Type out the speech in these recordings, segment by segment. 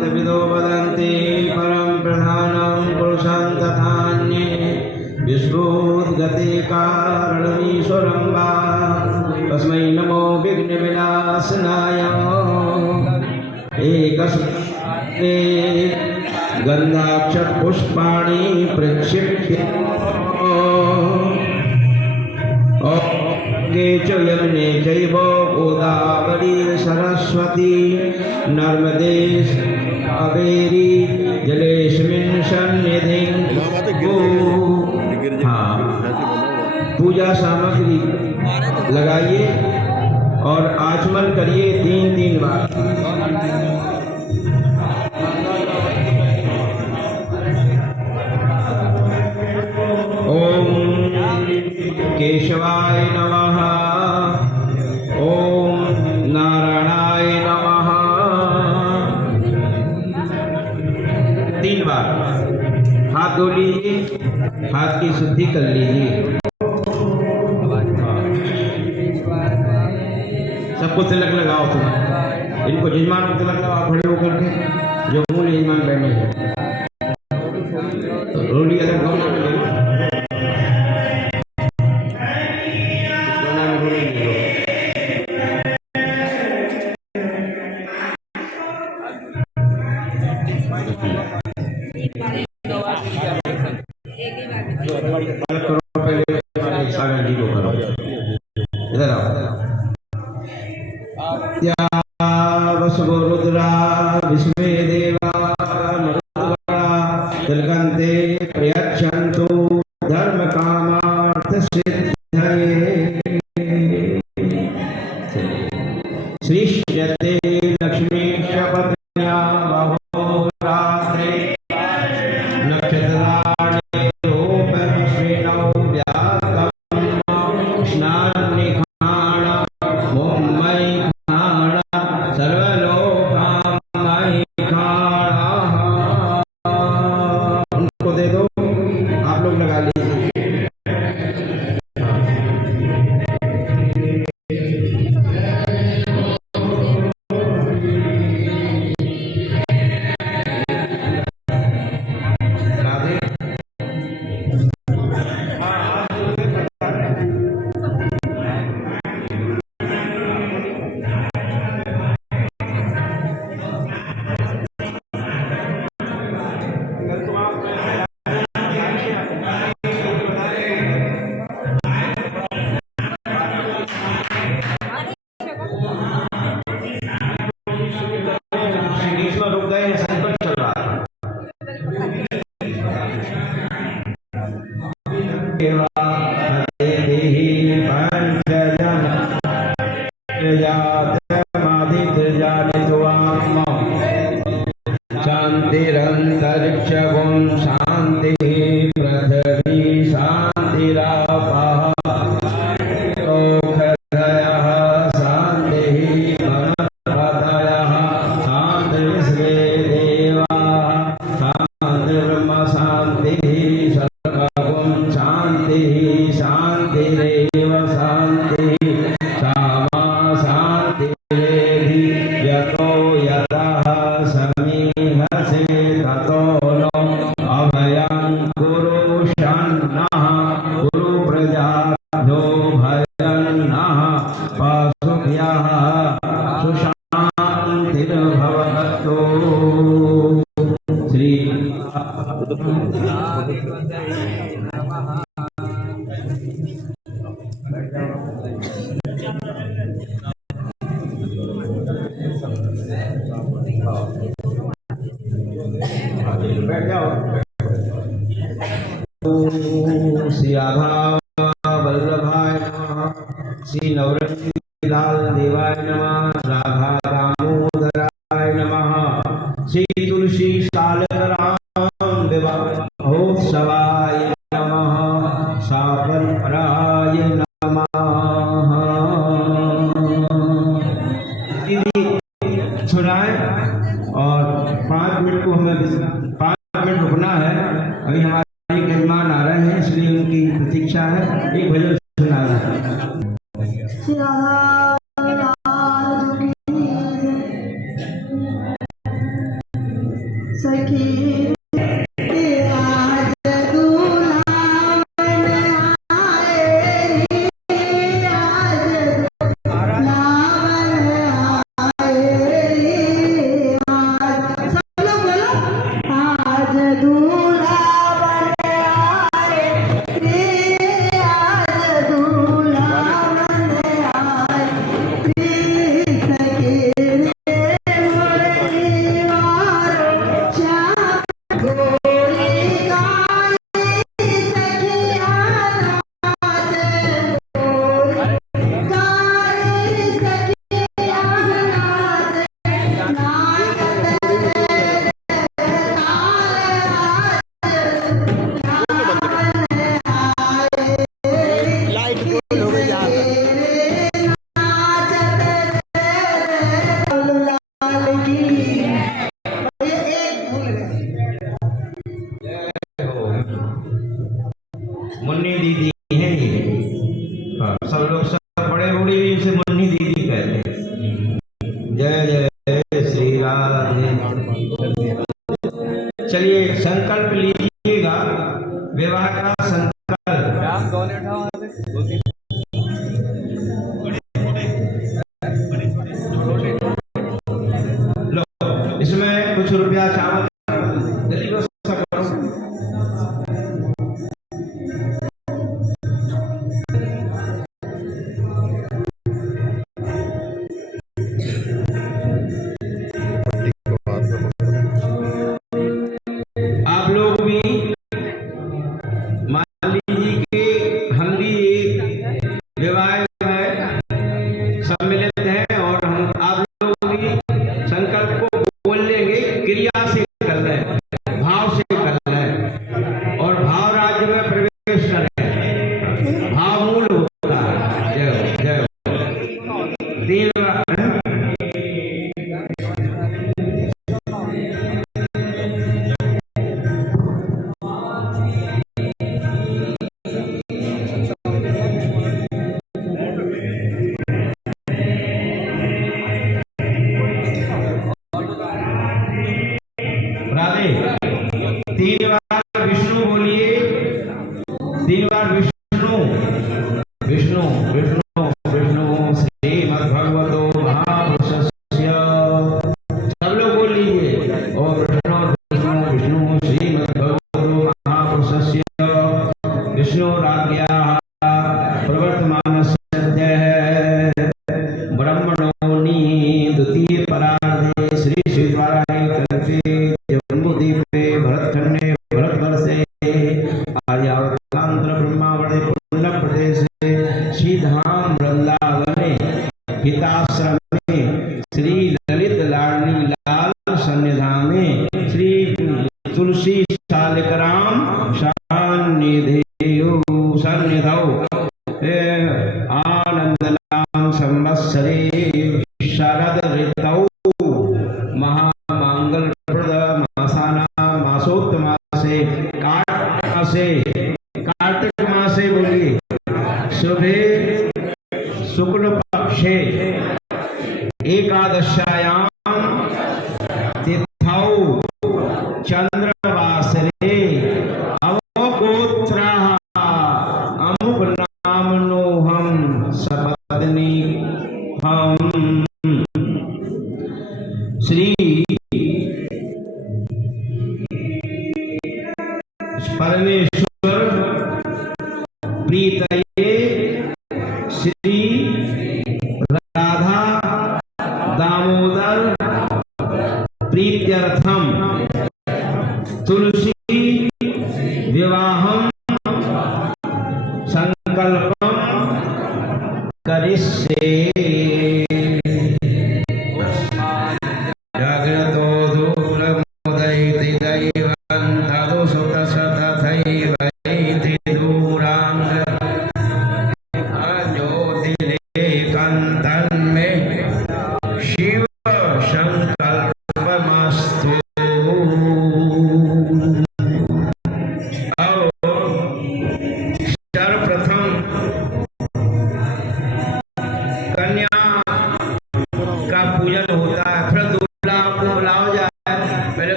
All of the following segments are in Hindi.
तविदो वदन्ति परं प्रधानं पुरुषं तथान्ये विश्वोद्गते कारणमीश्वरं वा तस्मै नमो विघ्नविनाशनाय एकस्मै गन्धाक्षरपुष्पाणि प्रक्षिप्य च यमुने चैव गोदावरी सरस्वती नर्मदे कावेरी जलेस्मिन् सन्निधिं हाँ पूजा सामग्री लगाइए और आचमन करिए 3-3 बार। ओम केशवाय नमः, ओम नारायणाय नमः। 3 बार हाथ धो लीजिए, हाथ की शुद्धि कर लीजिए। सबको तिलक लगाओ, तुम इनको यजमान को तिलक लगाओ खड़े होकर के, जो मूल यजमान बैठे हैं। रोली अलग सागर जी को करो, इधर आओ। या वसुगो रुद्रा विश्वे देवा मरुद्गणा तिलकन्ते प्रयच्छन्तु धर्म कामार्थ सिद्धये श्रीष्यते लक्ष्मी शपथया महोरात्रे नक्षत्राणि रूपश्विनौ व्याकं स्नानिखाण मुम्मै खाण सर्वलोकामय खाण। उनको दे दो, आप लोग लगा लीजिए। रुक गए, संकट चल रहा है। शांतिरंतरिक्षगुं शांति पृथ्वी शांतिरापः लोकधयः शांतिः वनस्पतयः शांतिर्विश्वे देवाः शांतिर्ब्रह्म शांतिः सर्वगुं शांतिः शांतिरेव शांतिः सामा शांतिरेधि यतो यतः समीहसे ततो नो अभयं कुरु शन्नः कुरु प्रजाभ्यो भयन्नः पशुभ्यः सुशान्तिर्भवतु। श्री बैठ जाओ। श्री राधा वल्लभाय नमः, श्री नवरंगी लाल देवाय नमः, राधा दामोदराय नमः, श्री तुलसी सालग्राम विवाहोत्सवाय नमः, सापराय नमः। सुनाए और 5 मिनट को हमें 5 मिनट रुकना है। अभी हमारे मेहमान आ रहे हैं, इसलिए उनकी प्रतीक्षा है। एक भजन सुना है। सखी आज दुलावन आए रे, आज दुलावन आए रे, आज सब लोग बोलो आज दुलावन आए रे, आज दुलावन आए रे, सखी रे मोरे वारो श्याम गोरी गाई, सखिया नाच गोरी गाई, सखिया नाच नाचत लाइट गोल हो गई यार। लाल की एक भूल मुन्नी दीदी है ये। हाँ, सब लोग सब बड़े बूढ़े इसे मुन्नी दीदी कहते हैं। जय जय श्री राधे। चलिए संकल्प लीजिएगा, विवाह का संकल्प। लो, इसमें कुछ रुपया चावल जल्दी व्यवस्था करो। आप लोग भी मान लीजिए कि हम भी विवाह में सम्मिलित हैं और हम आप लोग भी संकल्प को बोल लेंगे, क्रिया से कर रहे हैं, भाव से कर रहे हैं और भाव राज्य में प्रवेश करें। भाव मूल होता है। जय जय। तीन बार राधे। तीन बार विष्णु बोलिए, तीन बार विष्णु विष्णु विष्णु विष्णु श्रीमद्भगवतो महापुरुषस्य। सब लोग बोल लीजिए ओम विष्णु विष्णु विष्णु श्रीमद्भगवतो महापुरुषस्य विष्णुराज्ञाः प्रवर्तमानस्य ब्रह्मणोनि द्वितीय परार्धे श्री श्रीद्वाराय कल्पे जम्बूद्वीपे भरतखंडे भरतवर्षे आर्यावर्तांतर ब्रह्मावणे पुण्य प्रदेशे श्रीधाम वृंदावने हिताश्रमे श्री ललित लाडली लाल सन्निधाने श्री तुलसी शालिग्राम सान्निधेयो सन्निधौ आनंदनाम संवत्सरे शरद ऋतौ महामंगलप्रद मासाना मासोत्तमासे कार्तिक मासे बोलिए शुभे शुक्ल पक्षे एकादशायाम तिथौ चंद्रवासरे अवगोत्राः अमुक नामनोहम सपत्नी हम श्री परमेश्वर प्रीतये श्री राधा दामोदर प्रीत्यर्थम तुलसी विवाहम संकल्पम करिष्ये। जाग्रतो दूरमुदयति दैवं तदो सुतसतथैवैति दूरांग ज्योतिरेकं तन्मे शिव संकल्पमस्तु।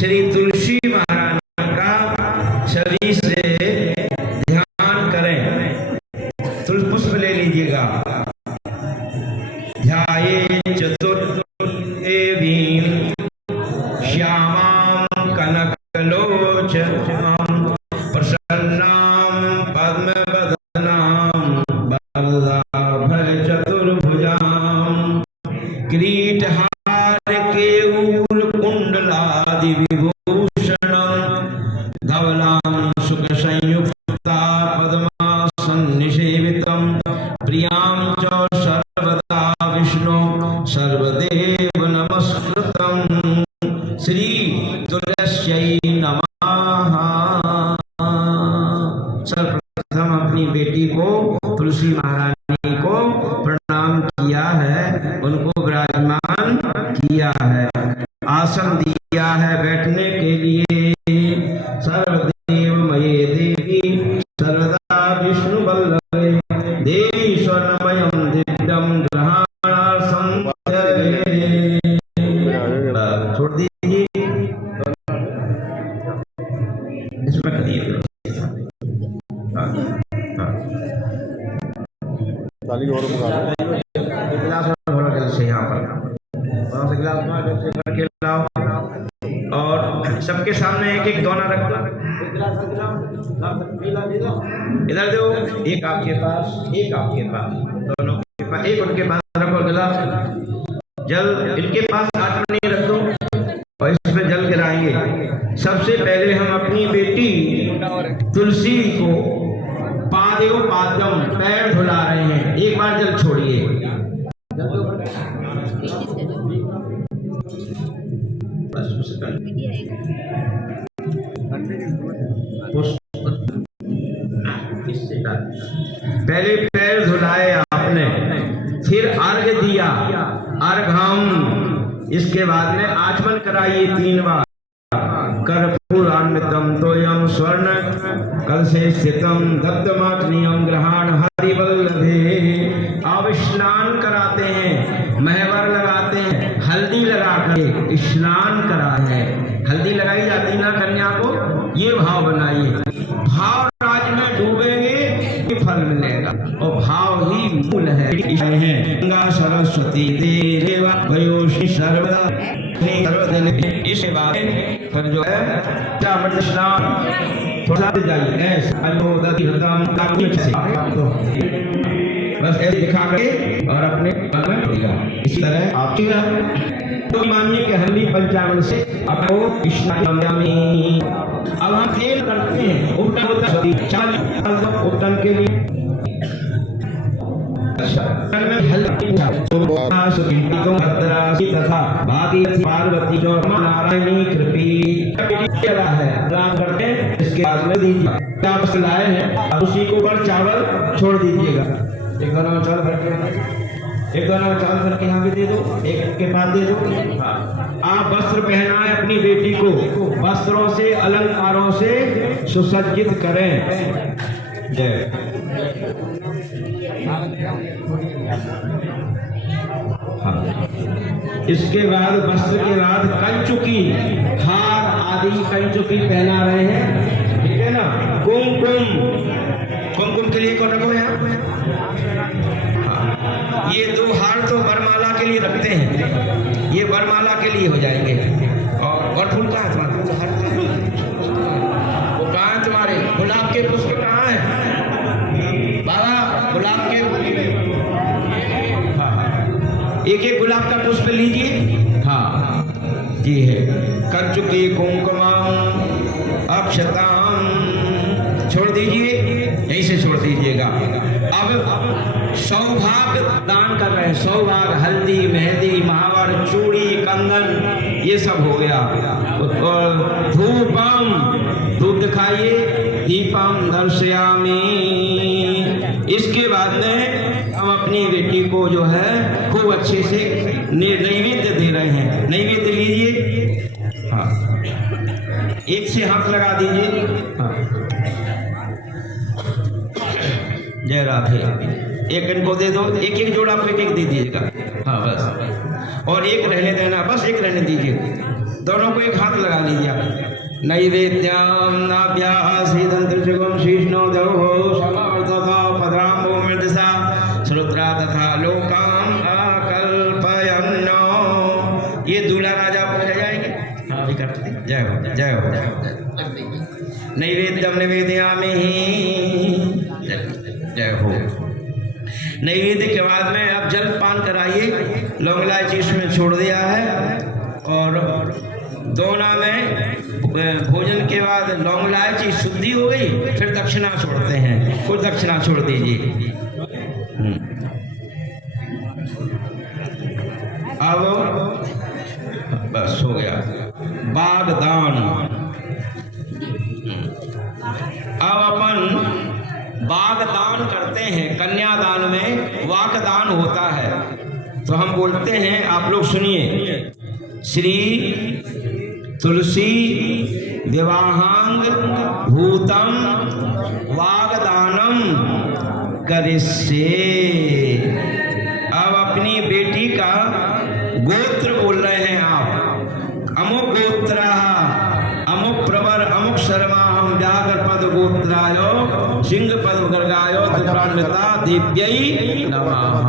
श्री तुलसी महारानी का सभी से ध्यान करें। तुलसी पुष्प ले लीजिएगा। ध्याये चतुर्देवी श्यामां कनकलोचनां प्रसन्नां पद्मवदनां वरदाभय चतुर्भुजां किरीटहार केयूर कुंडलादि विभूषणं धवलां सुख संयुक्ता पद्मासन निषेवितं प्रियां च सर्वदा विष्णु सर्वदेव नमस्कृतं। श्री तुलस्यै नमः। सर्वप्रथम अपनी बेटी को तुलसी महारानी को प्रणाम किया है, उनको विराजमान किया है, आसन दिया है बैठने के लिए। सर्वदेव मये देवी सर्वदा विष्णु वल्लभे देवी स्वर्णमयं दिव्यं ग्रहाणासं छोड़ दीजिए, इसमें करिए। गिलास और जल से यहाँ पर गिलास भर के लाओ और सबके सामने एक एक दोना रख दो। इधर दो, एक आपके पास एक आपके पास, दोनों के पास एक उनके पास रखो गिलास। जल इनके पास हाथ में रख दो और इसमें जल गिराएंगे। सबसे पहले हम अपनी बेटी तुलसी को पादेव पादम पैर धुला रहे हैं। एक बार जल छोड़िए। पहले पैर धुलाए आपने, फिर अर्घ दिया, अर्घम। इसके बाद में आचमन कराइए 3 बार। कर्पूरान्वितं तोयं स्वर्ण कलशे स्थितं दत्तमात्मीयं ग्रहाण हरिवल्लभे। अब स्नान कराते हैं, महवर लगाते हैं, हल्दी लगा के स्नान करा है। हल्दी लगाई जाती ना कन्या को, ये भाव बनाइए। भाव राज में डूबेंगे फल मिलेगा और भाव ही मूल है। गंगा सरस्वती देवा वयोषी सर्वदा सर्वदन। इस बात पर जो है अमृत स्नान थोड़ा जाइए बस ऐसे दिखा के और अपने इसी तरह आप तो मानिए कि हम भी पंचांग से आपको स्नान। अब हम खेल करते हैं उपटन होता है उपटन के लिए तथा पार्वती जो नारायणी कृपी है करते हैं। इसके बाद में दीजिए आप लाए हैं, उसी को ऊपर चावल छोड़ दीजिएगा। एक दोनों चावल भर के, एक दोनों चावल भर के यहाँ भी दे दो, एक के पास दे दो। आप वस्त्र पहनाए अपनी बेटी को, वस्त्रों से अलंकारों से सुसज्जित करें। जय। हाँ। इसके बाद वस्त्र के बाद कंचुकी, हार आदि कंचुकी पहना रहे हैं, ठीक है ना। कुमकुम, कुमकुम के लिए कौन रखो यहाँ। हाँ। ये 2 हार तो वरमाला के लिए रखते हैं, ये वरमाला के लिए हो जाएंगे। और फूल कहाँ है तुम्हारे, वो कहाँ है तुम्हारे, गुलाब के पुष्प कहाँ है बाबा, गुलाब के। एक एक गुलाब का पुष्प लीजिए। हाँ जी है। कंचुकी कुमकुमम अक्षताम छोड़ दीजिए, यहीं से छोड़ दीजिएगा। अब सौभाग्य दान कर रहे हैं। सौभाग्य हल्दी, मेहंदी, महावर, चूड़ी, कंगन, ये सब हो गया। और धूपम, धूप दिखाइए। दीपम दर्शयामी। इसके बाद में हम अपनी बेटी को जो है खूब अच्छे से नैवेद्य दे रहे हैं। नैवेद्य लीजिए। हाँ, एक से हाथ लगा दीजिए। हाँ। जय राधे। एक इनको दे दो, एक एक जोड़ा आपको एक एक दे दीजिएगा। हाँ बस, और एक रहने देना, बस एक रहने दीजिए। दोनों को एक हाथ लगा लीजिए आप। नैवेद्यम नाभ्यासीदंतृषुगम शीष्णो दौहो समावर्ततो पद्राम्बो मृदसा श्रुत्रा तथा लोकाम अकल्पयन्नो। ये दूल्हा राजा पूजा जाएंगे। हाँ भी करते। जय हो जय हो जय हो। नैवेद्यम निवेदयामि जय हो। नैवेद्य के बाद में अब जल पान कराइए। लौंग इलायची इसमें छोड़ दिया है और दोना में भोजन के बाद लौंग इलायची शुद्धि हो गई, फिर दक्षिणा छोड़ते हैं। कुछ दक्षिणा छोड़ दीजिए। अब बस हो गया बागदान। अब अपन बागदान करते हैं। कन्यादान में वाकदान होता है, तो हम बोलते हैं, आप लोग सुनिए। श्री तुलसी विवाहांग भूतम वागदानम करिष्ये। अब अपनी बेटी का गोत्र बोल रहे हैं आप। अमुक गोत्रा अमुक प्रवर अमुक शर्मा हम व्याघ्र पद गोत्रायो सिंह पद गर्गायो त्रिप्रान्विता दिव्यै नमः।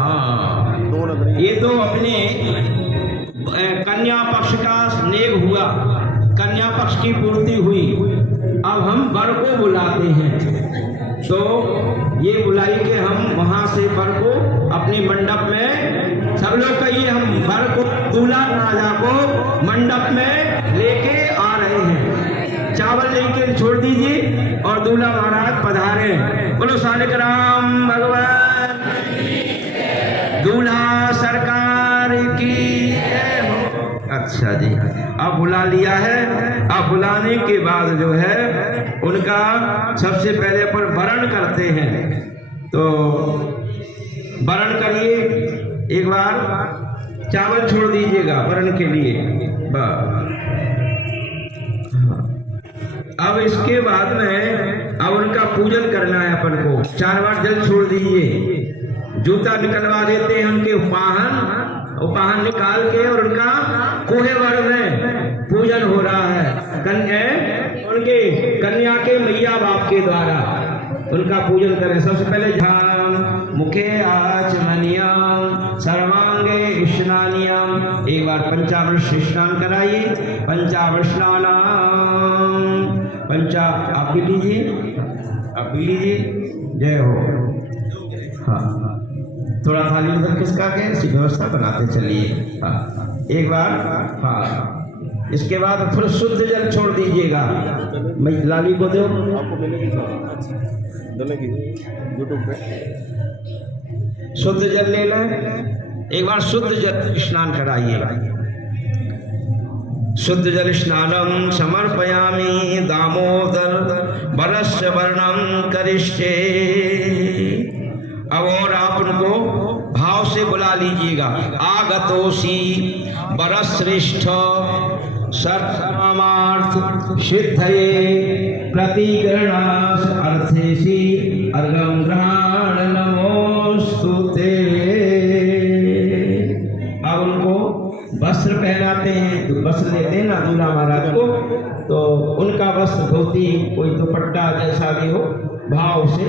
ये तो अपने कन्या पक्ष का स्नेह हुआ, कन्या पक्ष की पूर्ति हुई। अब हम वर को बुलाते हैं, तो ये बुलाई के हम वहां से वर को अपने मंडप में, सब लोग कहिए, हम वर को दूल्हा राजा को मंडप में लेके आ रहे हैं। चावल लेके छोड़ दीजिए और दूल्हा महाराज पधारे। बोलो सालिग्राम भगवान दूल्हा सरकार की। अच्छा जी, अब बुला लिया है। अब बुलाने के बाद जो है उनका सबसे पहले पर वरण करते हैं। तो वरण करिए, एक बार चावल छोड़ दीजिएगा वरण के लिए। अब इसके बाद में अब उनका पूजन करना है अपन को। 4 बार जल छोड़ दीजिए। जूता निकलवा देते हैं उनके उपाहन निकाल के, और उनका कोहे वर में पूजन हो रहा है। उनके कन्या के मैया बाप के द्वारा उनका पूजन करें। सबसे पहले ध्यान मुखे आचमनियम सर्वांगे स्नानियम। एक बार पंचामृत से स्नान कराइए। पंचामृत स्नान आप भी लीजिए, आप भी लीजिए। जय हो। हाँ, थोड़ा थाली उधर खिसका के ऐसी व्यवस्था बनाते चलिए। हाँ, एक बार। हाँ, इसके बाद फिर शुद्ध जल छोड़ दीजिएगा। मैं लाली को दो, यूट्यूब पे शुद्ध जल ले लें। एक बार शुद्ध जल स्नान कराइएगा। शुद्ध जल स्नानम समर्पयामि दामोदर वरस्य वर्णम करिष्ये। अब और आप उनको भाव से बुला लीजिएगा। आगतोषि वरश्रेष्ठ सर्वमार्थ सिद्धये प्रतिगृह्णास अर्थेषि अर्घं गृहाण नमोस्तुते। अब उनको वस्त्र पहनाते हैं। तो वस्त्र देते हैं ना दूल्हा महाराज को, तो उनका वस्त्र धोती कोई दुपट्टा जैसा भी हो, भाव से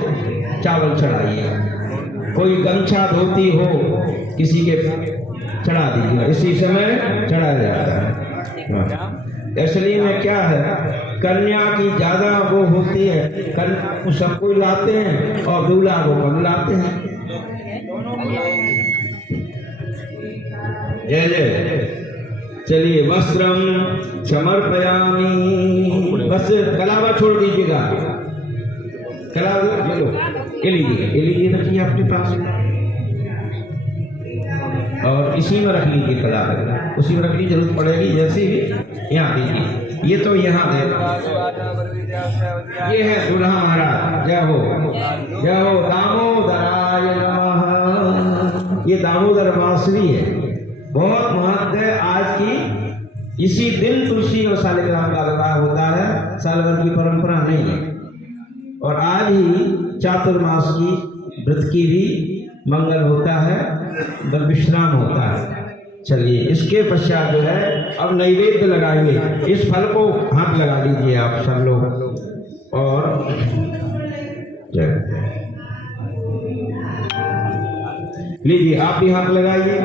चावल चढ़ाइए। कोई गमछा धोती हो किसी के चढ़ा दीजिएगा। इसी समय चढ़ाया जाता है। असली में क्या है, कन्या की ज्यादा वो होती है। कन्या को सब कोई लाते हैं और दूल्हा को कम लाते हैं। जय जय। चलिए, वस्त्रम समर्पयामि। बस कलावा छोड़ दीजिएगा। कलावा चलो ये लीजिए रखिए अपने पास, और इसी में रख लीजिए। कलावा उसी में रख लीजिए, जरूरत पड़ेगी। जैसे भी यहाँ दीजिए। ये तो यहाँ दे। ये है दूल्हा महाराज। जय हो जय हो। दामोदराय नमः। ये दामोदर बांसुरी है, बहुत महत्व है। आज की इसी दिन तुलसी और शालिग्राम का विवाह होता है। साल भर की परंपरा नहीं है। और आज ही चातुर्मास की व्रत की भी मंगल होता है, विश्राम होता है। चलिए, इसके पश्चात जो है अब नैवेद्य लगाएंगे। इस फल को हाथ लगा लीजिए आप सब लोग, और लीजिए आप भी हाथ लगाइए।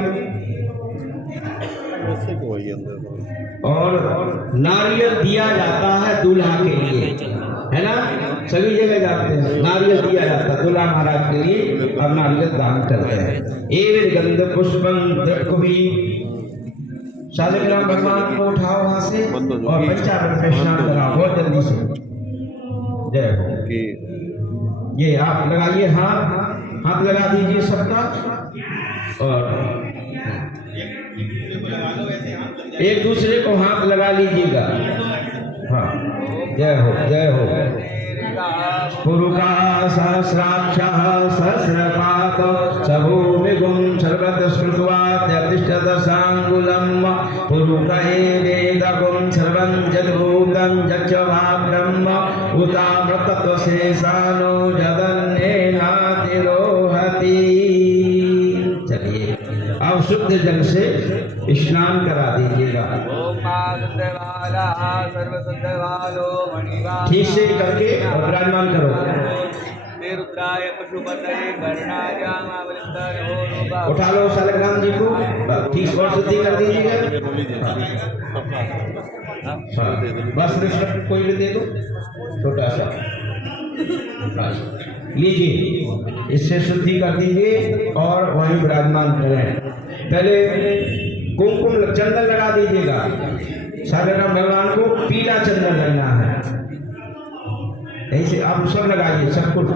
और नारियल दिया जाता है दूल्हा के लिए, है ना, सभी जगह जाते हैं नारियल दिया जाता है दूल्हा महाराज के लिए, अब नारियल दान करते हैं। एवं गंध पुष्पं दृक्भी, शालिग्राम भगवान को उठाओ वहां से और पंचामृत में स्नान कराओ बहुत जल्दी से। जय हो। ये आप लगाइए हाथ लगा दीजिए सबका, और एक दूसरे को हाथ लगा लीजिएगा। हाँ, जय हो जय हो। पुरुका सहस्राक्षः सहस्रपात सभूमिगुं सर्वतः श्रुत्वा त्यतिष्ठत सांगुलम् पुरुक एवेदगुं सर्वं जद्भूतं यच्च वा ब्रह्म उतामृतत्वशेषानो यदन्येनातिरोहति। चलिए अब शुद्ध जल से स्नान करा दीजिएगा, ठीक से करके और विराजमान करो। उठा लो शालिग्राम जी को, ठीक और शुद्धि कर दीजिएगा। बस रिश्वत कोई भी दे दो छोटा सा, लीजिए इससे शुद्धि कर दीजिए और वहीं विराजमान करें। पहले कुमकुम चंदन लगा दीजिएगा, शालिग्राम भगवान को पीला चंदन लेना है, ऐसे आप सब लगाइए सब कुछ।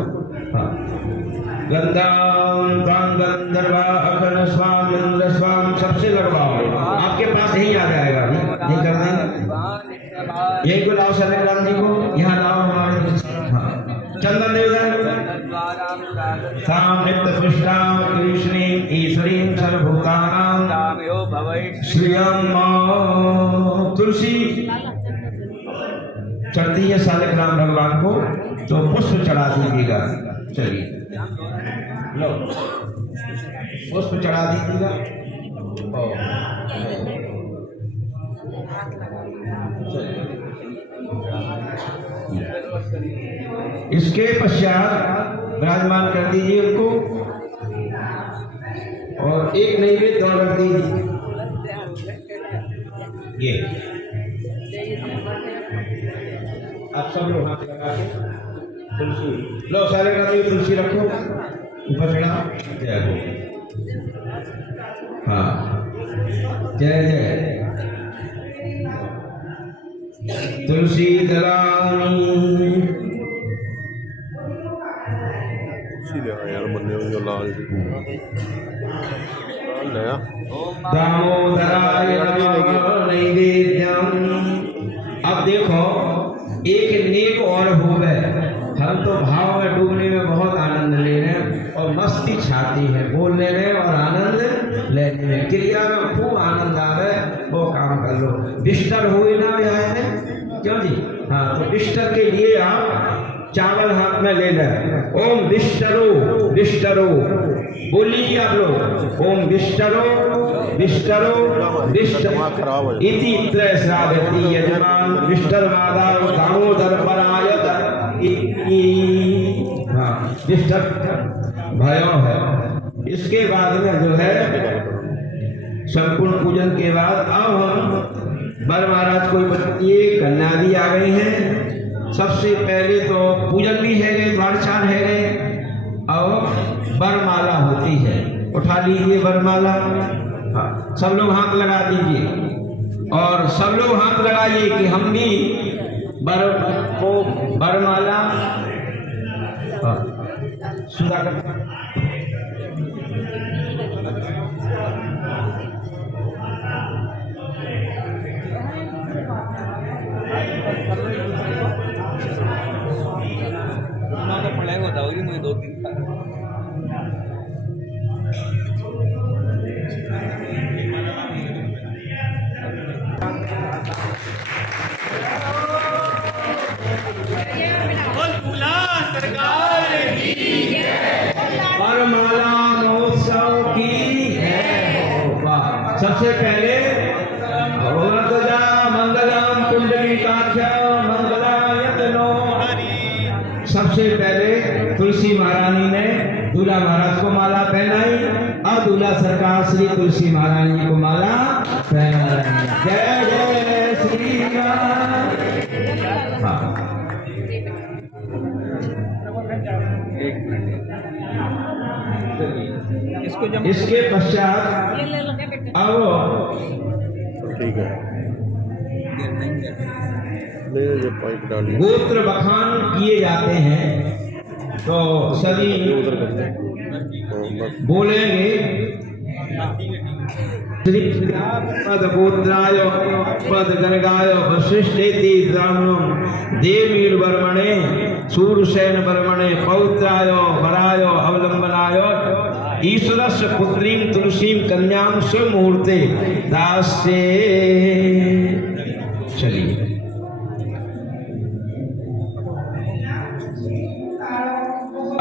हाँ, गंधाम तां गंधर्वा अखंड स्वाम इंद्र स्वाम सबसे लगवाओ, आपके पास यही आ जाएगा। ये कर देंगे, यही को लाओ शालिग्राम जी को, यहाँ लाओ हमारे। हाँ, चंदन देवता साम नित्य पुष्टाम कृष्णी ईश्वरीं सर्वभूतानां श्रियं तुलसी चढ़ती है शालिग्राम भगवान को, तो पुष्प चढ़ा दीजिएगा। चलिए लो पुष्प चढ़ा दीजिएगा। इसके पश्चात विराजमान कर दीजिए उनको, और एक नैवेद्य और रख दीजिए। ये आप सब लोग हाथ लगा के तुलसी लो, शालिग्राम जी तुलसी रखो ऊपर चढ़ाओ। जय हो। हाँ, जय जय। तुलसी दलानी यार बंदे जो लाल नया दामोदराय नमः नैवेद्यम। अब देखो एक नेक और हो गए, हम तो भाव में डूबने में बहुत आनंद ले रहे हैं और मस्ती छाती है बोलने में और आनंद लेने में, क्रिया में खूब आनंद आवे, वो काम कर लो। बिस्तर हुए ना ब्याह में, क्यों जी? हाँ, तो बिस्तर के लिए आप चावल हाथ में ले लें। ओम विष्टरो विष्टरो बोल लीजिए आप लोग, ओम विष्टरो विष्टरो विष्टरो इति त्रयश्रावती यजमान विष्टरवादा दामोदर परायत। हाँ, विष्टर भयो है। इसके बाद में जो है संपूर्ण पूजन के बाद अब हम वर महाराज को ये कन्या भी आ गई हैं। सबसे पहले तो पूजन भी है गए, द्वारचार है गए, और वरमाला होती है। उठा लीजिए वरमाला। हाँ, सब लोग हाथ लगा दीजिए और सब लोग हाथ लगाइए कि हम भी वर को वरमाला सुधा कर। मुझे 2 दिन वरमाला महोत्सव की है। सबसे पहनाई। अब दूल्हा सरकार श्री तुलसी महारानी जी को माला पहनाई। जय जय श्री राम। हाँ इसके पश्चात अब ठीक है, ले ये पाइप डालिए, गोत्र बखान किए जाते हैं। तो सभी उधर करते हैं। बस बोलेंगे श्री पद गोत्राय पद गणगाय वशिष्ठेति ब्राह्मणं देवीर वर्मणे सूरसेन वर्मणे पौत्राय वराय अवलंबनाय ईश्वरस्य पुत्रीं तुलसीं कन्यां स्वमुहूर्ते दास्ये। चलिए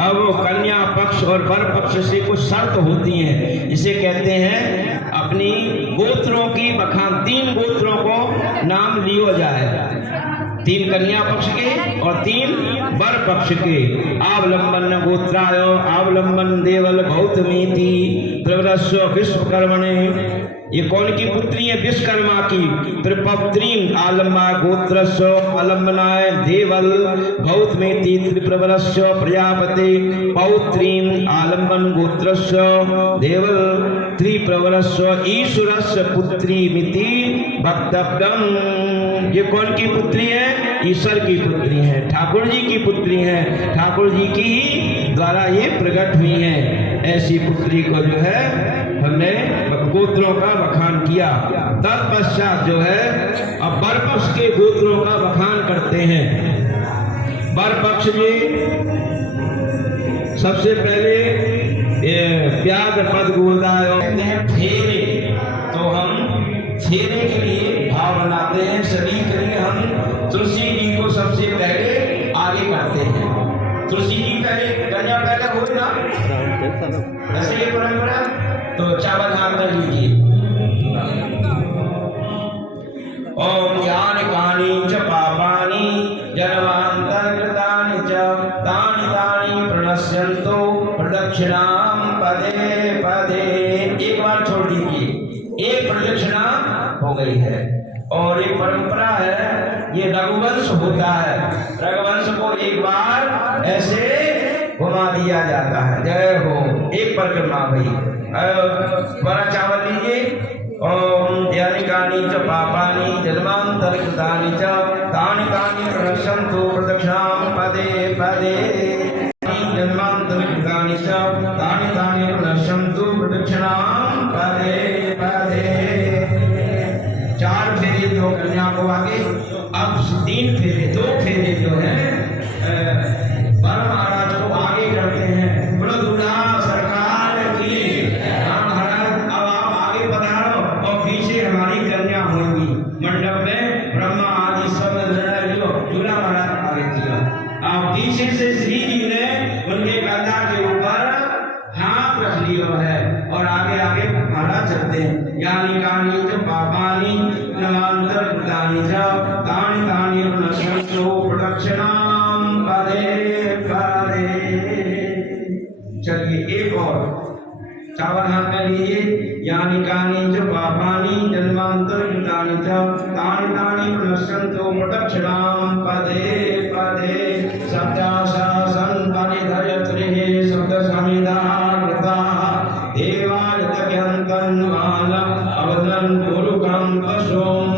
अब कन्या पक्ष और वर पक्ष से कुछ शर्त होती हैं, इसे कहते हैं अपनी गोत्रों की बखान। 3 गोत्रों को नाम लियो जाए, 3 कन्या पक्ष के और 3 वर पक्ष के। आवलंबन गोत्राय आवलंबन देवल गौतमीति प्रवरस्व विश्वकर्मणे। ये कौन की पुत्री है? विश्वकर्मा की। प्रपौत्री आलम्बा गोत्रस्व अलंबनाय देवल गौतमेति त्रिप्रवरस्व प्रजापते पौत्री आलंबन गोत्रस्व देवल त्रिप्रवरस्व ईश्वरस्य पुत्री मिति वक्तव्यम। ये कौन की पुत्री है? ईश्वर की पुत्री है, ठाकुर जी की पुत्री है, ठाकुर जी की ही द्वारा ये प्रकट हुई है। ऐसी पुत्री को जो है हमने गोत्रों का बखान किया। तत्पश्चात जो है अब वर पक्ष के गोत्रों का बखान करते हैं। वर पक्ष जी सबसे पहले प्याद पद गोदाय फेरे, तो हम फेरे के लिए भाव बनाते हैं। सभी के लिए हम तुलसी जी को सबसे पहले आगे करते हैं। तुलसी जी पहले, कन्या पहले हो ना, ऐसे ये परंपरा। तो चावल हाथ कर लीजिए। ओम यानि कानि च पापानि जन्मांतर्गतानि च तानि तानि प्रणश्यन्तो प्रदक्षिणां पदे पदे। एक बार छोड़ दीजिए, एक प्रदक्षिणा हो गई है। और एक परंपरा है, ये रघुवंश होता है, रघुवंश को एक बार ऐसे घुमा दिया जाता है। जय हो, एक परिक्रमा भाई। बड़ा चावल लीजिए। ओम यानि कानि च पापानि जन्मांतर्गतानि च तानि तानि प्रणश्यन्तु प्रदक्षिणां पदे पदे। जन्मांतर्गतानि च तानि तानि प्रणश्यन्तु प्रदक्षिणां पदे पदे। 4 फेरे दो कन्या को आगे, अब 3 फेरे, 2 फेरे जो है वर महाराज को आगे करते हैं। बोलो दूल्हा सरकार की। राम महाराज अब आप आगे पधारो और पीछे हमारी कन्या होंगी। मंडप में ब्रह्मा आदि सब निर्णय लो, दूल्हा महाराज आगे किया। अब पीछे से श्री जी ने उनके गदा के ऊपर हाथ रख लिया है और आगे आगे महाराज चलते हैं। यानि कानि च पापानि जन्मांतर्गतानि च तानि तानि प्रणश्यन्तु प्रदक्षिणां पदे पदे। चलिए एक और चावल हाथ में लीजिए। यानि कानि च पापानि जन्मांतर्गतानि च तानि तानि प्रणश्यन्तु प्रदक्षिणां पदे पदे। सप्ताशासन परिधर्यत्रिः सप्तसमिधा कृताः देवार्तव्यन्तन्वाल अवदन् गुरुकं पशुम्।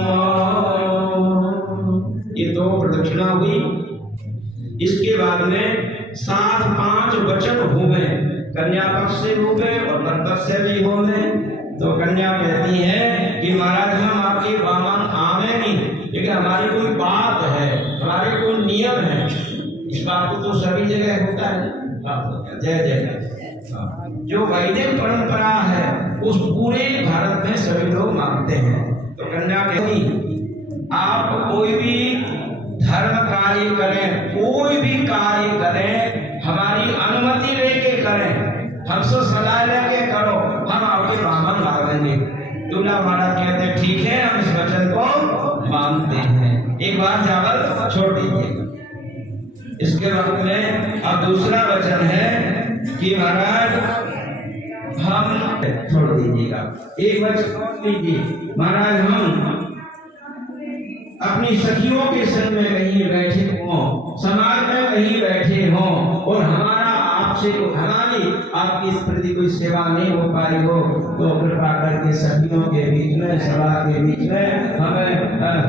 ये 2 प्रदक्षिणा हुई। इसके बाद में 7-5 वचन हुए, कन्या पक्ष से हुए और वर पक्ष से भी हुए। तो कन्या कहती है कि महाराज हम आपके वामन आवे नहीं, लेकिन हमारी कोई बात है, हमारे कोई नियम है। इस बात को तो सभी जगह होता है। जय जय। जो वैदिक परंपरा है उस पूरे भारत में सभी लोग मानते हैं। तो कन्या कहती आप कोई भी धर्म कार्य करें, कोई भी कार्य करें, हमारी अनुमति लेके करें, हमसे सलाह लेके करो, हम आपके ब्राह्मण ला देंगे। दूल्हा महाराज कहते हैं ठीक है, हम इस वचन को मानते हैं। एक बार चावल छोड़ दीजिए। इसके बाद में अब दूसरा वचन है कि महाराज हम छोड़ दीजिएगा। एक वचन और लीजिए महाराज, हम अपनी सखियों के संग में कहीं बैठे हों, समाज में कहीं बैठे हों और हमारा आपसे हमारी आपकी इस प्रति कोई सेवा नहीं हो पाई हो, तो कृपा करके सखियों के बीच में, सभा के बीच में हमें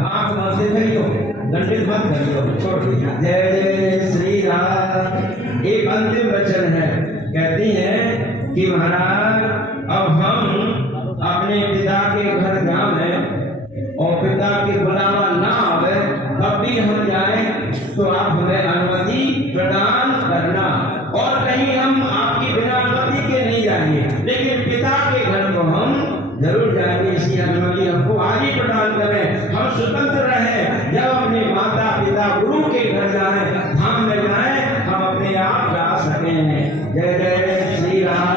हाथ मत करियो, दंडित मत करियो, छोड़ दीजिए। जय जय श्री राम। एक अंतिम वचन है, कहती है कि महाराज अब हम अपने पिता के घर जाए और पिता की बुलावा ना आवे तब भी हम जाए तो आप हमें अनुमति प्रदान करना, और कहीं हम आपकी बिना अनुमति के नहीं जाएंगे, लेकिन पिता के घर को हम जरूर जाएंगे। इसकी अनुमति हमको आज ही प्रदान करें, हम स्वतंत्र रहें। जब अपने माता पिता गुरु के घर जाए, धाम में जाए, हम अपने आप जा सकें। जय जय श्री राम।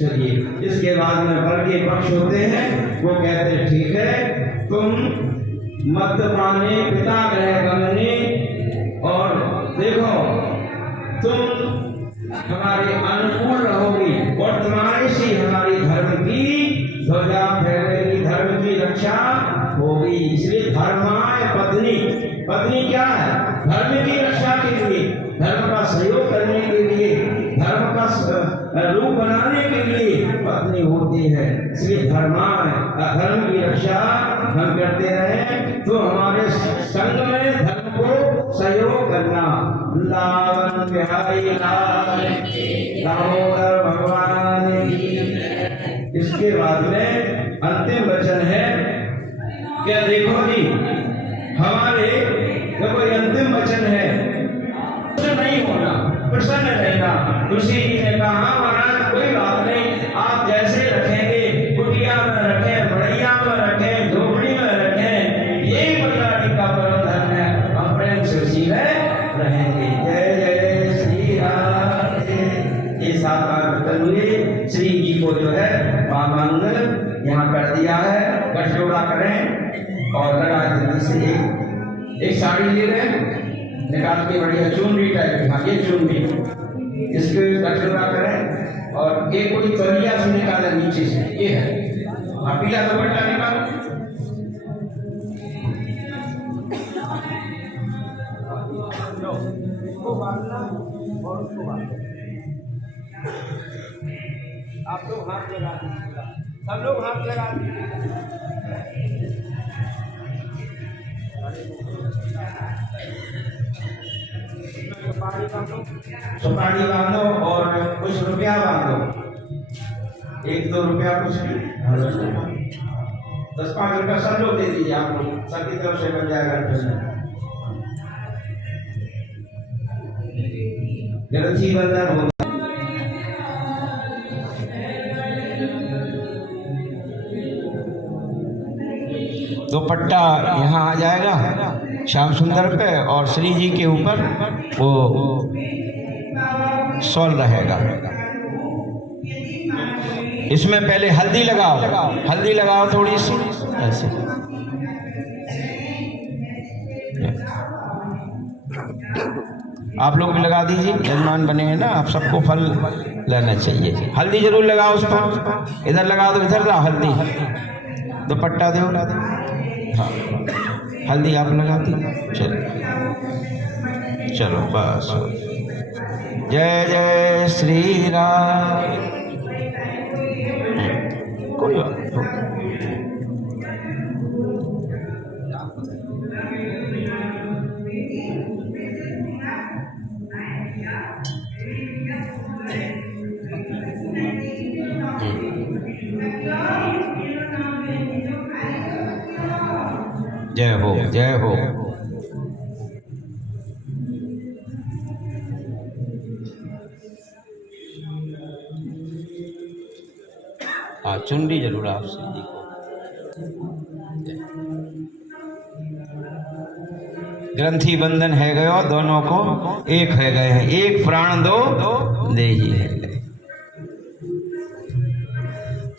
चलिए, इसके बाद में वर के पक्ष होते हैं, वो कहते हैं ठीक है, तुम मत माने पिता गृह गमने, और देखो तुम हमारे अनुकूल रहोगी और तुम्हारे से हमारी धर्म की ध्वजा फहरेगी, धर्म की रक्षा होगी। इसलिए धर्माय पत्नी, पत्नी क्या है? धर्म की रक्षा के लिए, धर्म का सहयोग करने के लिए, धर्म का रूप बनाने के लिए पत्नी होती है। इसलिए धर्माय, धर्म की रक्षा हम करते रहे तो हमारे संग में धर्म को सहयोग करना। वृंदावन बिहारी लाल दामोदर भगवान की। इसके बाद में अंतिम वचन है, क्या देखो जी हमारे, देखो ये अंतिम वचन है, नहीं होना, प्रसन्न रहना। तुलसी जी ने कहा महाराज कोई बात नहीं, आप जैसे रखेंगे, कुटिया में रखें, बढ़िया में रखें, झोपड़ी में रखें, ये बंगाली का परम धन है, हम प्रेम से उसी में रहेंगे। जय जय श्री राम। ये 7 बार हुए। श्री जी को जो है मांगल यहाँ कर दिया है, गठजोड़ा करें और लगा जल्दी से एक साड़ी ले लें, निकाल के बढ़िया चुनरी टाइप, हाँ ये चुनरी, इसको गठजोड़ा करें और एक कोई तौलिया से निकालें नीचे से, ये है, हाँ पीला दुपट्टा निकालो, इसको बांधना और उसको बांधना। आप लोग हाथ लगा दीजिएगा, सब लोग हाथ लगा दीजिए। सुपारी बांधो और कुछ रुपया बांधो, 1-2 रुपया कुछ भी, 10-5 रुपया सब लोग दे दीजिए, आप लोग सबकी तरफ से बन जाएगा। ग्रंथी बंधन होगा। दुपट्टा यहाँ आ जाएगा श्याम सुंदर पे और श्री जी के ऊपर वो शॉल रहेगा। इसमें पहले हल्दी लगाओ, हल्दी लगाओ थोड़ी सी ऐसे, आप लोग भी लगा दीजिए, यजमान बने हैं ना आप, सबको फल लेना चाहिए। हल्दी जरूर लगाओ उस पर, इधर लगा दो, इधर लाओ हल्दी, दुपट्टा दो, हाँ हल्दी आप लगा दी। चलो चलो बस। जय जय श्री राम। कोई बात जय हो, जय हो। हाँ चुनरी जरूर आप श्री को। ग्रंथी बंधन है गयो, दोनों को एक है गए हैं, एक प्राण दो दे ही है।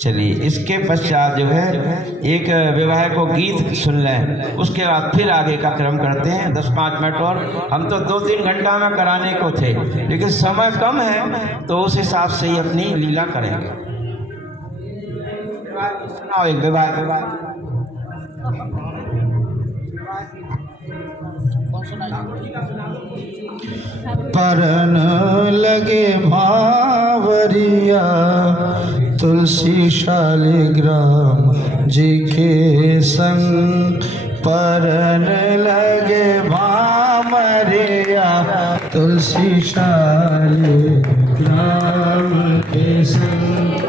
चलिए इसके पश्चात जो है एक विवाह को गीत सुन लें, उसके बाद फिर आगे का क्रम करते हैं। 10-5 मिनट और, हम तो 2-3 घंटा में कराने को थे, लेकिन समय कम है तो उस हिसाब से ही अपनी लीला करेंगे। सुनाओ एक विवाह परन लगे भावरिया तुलसी शालिग्राम जी के संग परन लगे भामरिया तुलसी शालिग्राम के संग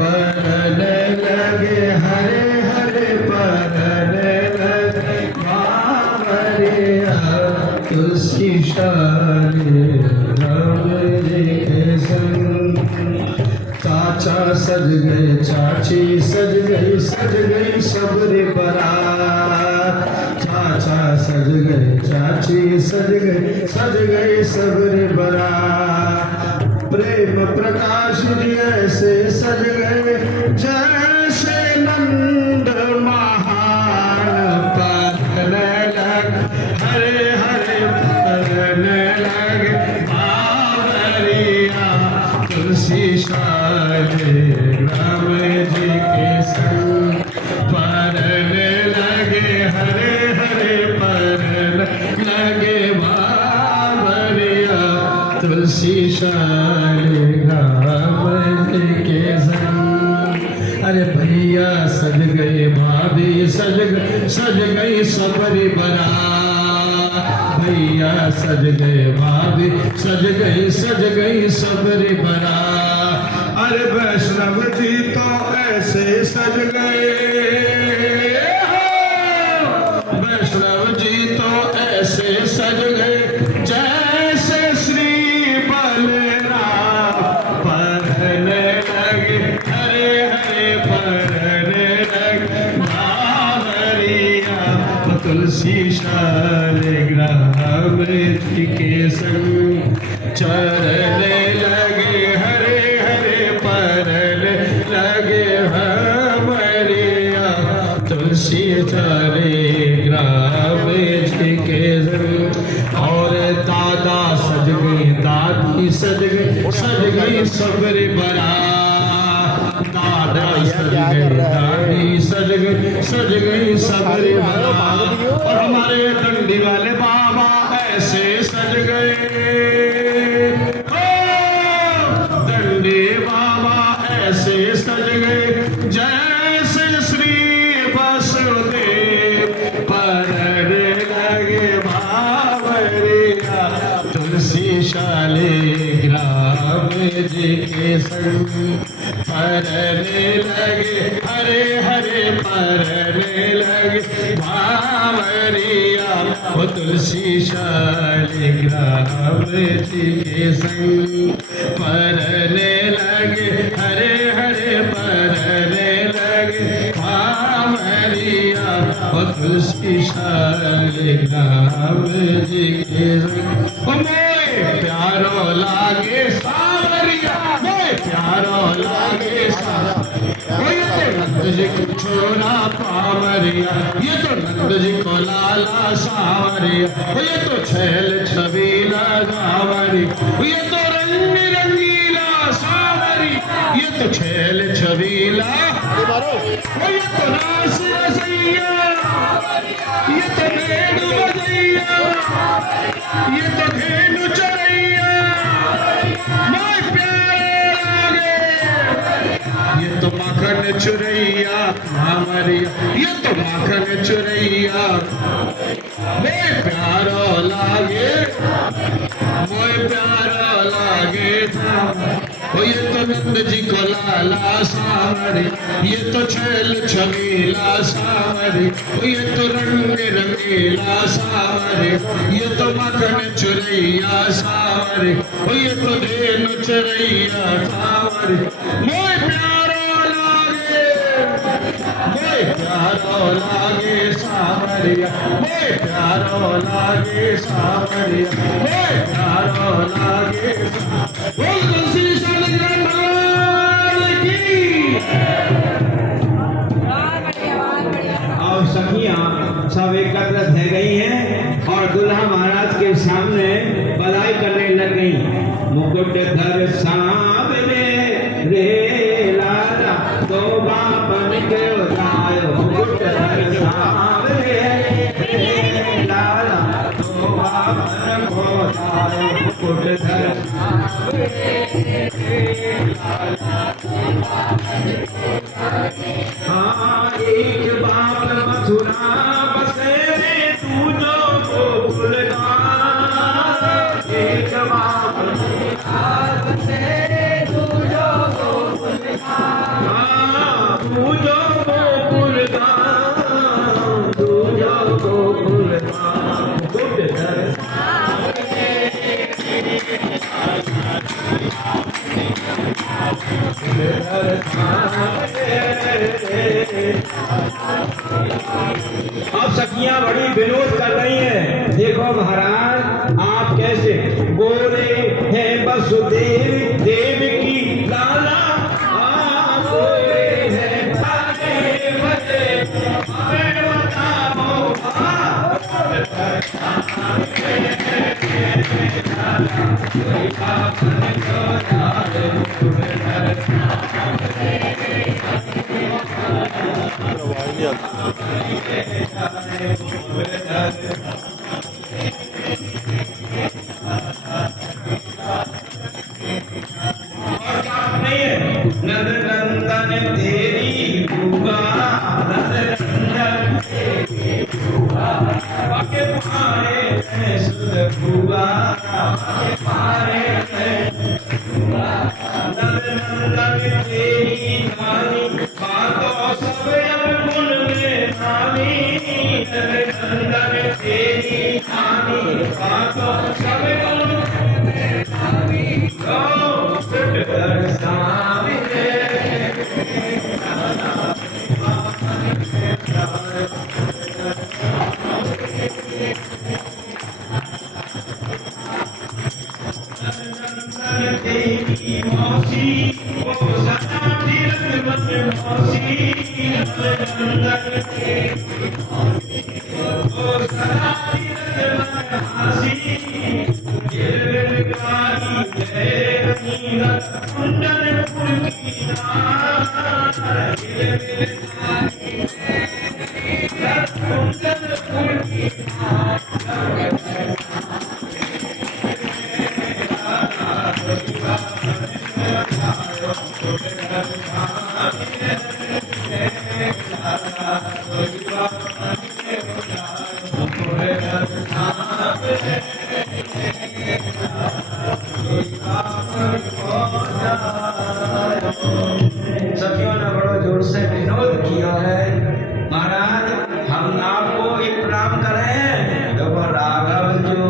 परन लगे हरे हरे परन लगे भामरिया तुलसी शालिग्राम जी के संग चाचा सज गए चाची सज गई सबरे बारात चाचा सज गए चाची सज गई सबरे बारात प्रेम प्रकाश जी ऐसे सज गए जैसे नंद महान परने लग हरे हरे परने लगे बावरिया तुलसी शालिग्राम जी के संग परने लगे हरे हरे परने लगे बावरिया तुलसी शालिग्राम जी के संग अरे भैया सज गए भाभी सज गई सबरी बारात भैया सज गए भाभी सज गई सबरी बारात अरे वैष्णव जी तो ऐसे सज गए वैष्णव जी तो ऐसे सज गए जैसे श्री बलराम परने लगे हरे हरे परने लगे बावरिया तुलसी शालिग्राम जी के संग चरने लगे हरे हरे परने लगे हमरिया तुलसी शालिग्राम जी के संग और दादा सज गई दादी सज गई सबरे बारात दादा सज गई दादी सज गई सबरे बारात और हमारे डंडी वाले बाबा ऐसे सज गए डंडी बाबा ऐसे सज गए जैसे श्री वसुदेव परने लगे बावरिया तुलसी शालिग्राम जी के संग परने लगे हरे हरे परने लगे बावरिया वो तुलसी शालिग्राम जी के संग परने लगे हरे हरे परने लगे बावरिया वो तुलसी शालिग्राम जी के संग प्यारो लागे सावरिया प्यारो लागे सावरिया नंद जी को छोरा पावरिया ये तो नंद जी को लाला सावरिया ये तो छैल छबीला गावरी ये तो रंग रंगीला सावरी ये तो छैल छबीला ये तो रास रसैया ये तो रेणु बजैया ये तो धेनु चरैया मैं प्यारे लागे ये तो माखन चुरैया हमारिया ये तो माखन चुरैया मैं प्यारो लागे मोय प्यारो लागे ये तो नंद जी को लाला सावरी ये तो छैल छबीला सावरी ये तो रंग रंगीला सावरी ये तो माखन चुरैया सावरी ये तो धेनु चरैया सावरी मोय प्यारो लागे सावरिया मोय प्यारो लागे सावरिया मोय प्यारो लागे तुलसी शालिग्राम की और सखियां सब एकत्र रह गई हैं और दुल्हा महाराज के सामने बधाई करने लग गई मुकुट धर सांवरे रे लाला तो बापने हाँ एक बात मथुरा बसे में तू जो गोकुल गाँव। एक बात हाँ तू जो गोकुल गाँव, तू जो गोकुल गाँव। गुड दर्शन अब सखियां बड़ी विरोध कर रही हैं। देखो महाराज आप कैसे गोरे हैं वसुदेव देव की लाला। आप गोरे हैं वसुदेव देव, हमें बताओ आवाज नहीं आती। नंद नंदन तेरी बुआ, नंद नंदन तेरी बुआ, बाके पारे में सुध बुआ, बाके पारे में बुआ। नंद नंदन तेरी नानी, बातों सब अब गुण में नानी। नंद नंदन तेरी नानी, बातों सब गुण में नानी। ओ सुध दर्शावे तेरी मौसी, ओ सदा तीरथ मन मौसी। नंदन तेरी मौसी, ओ सदा तीरथ मन मौसी। गिरगारी जय नीरज कुंडलपुर की नार। गिरगारी जय कुंडलपुर की सखियों ने बड़ा जोर से विनोद किया है। महाराज हम आपको एक प्रणाम करें। देखो राघव जो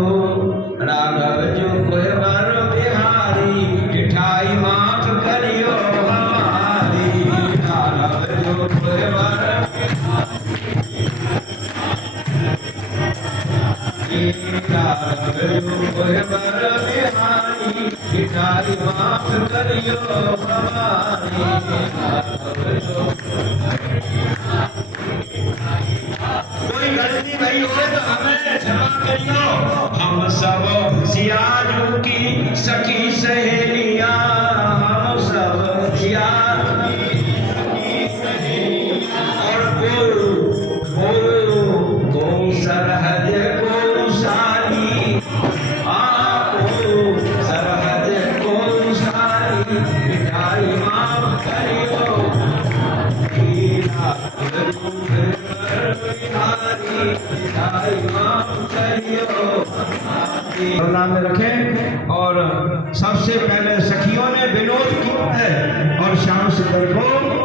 कोहबर बिहारी, मिठाई माफ करियो हमारी। राघव जो कोहबर बिहारी, मिठाई माफ करियो हमारी। कोई गलती नहीं हो तो हमें क्षमा करियो। हम सब सियाजू की सखी सहेलियां, हम सब सियाजू की सहेलियां। और को सरहद को सारी, आपको सरहद को सारी। मिठाई माफ करियो नाम में रखें। और सबसे पहले सखियों ने विनोद किया है और श्याम सुंदर को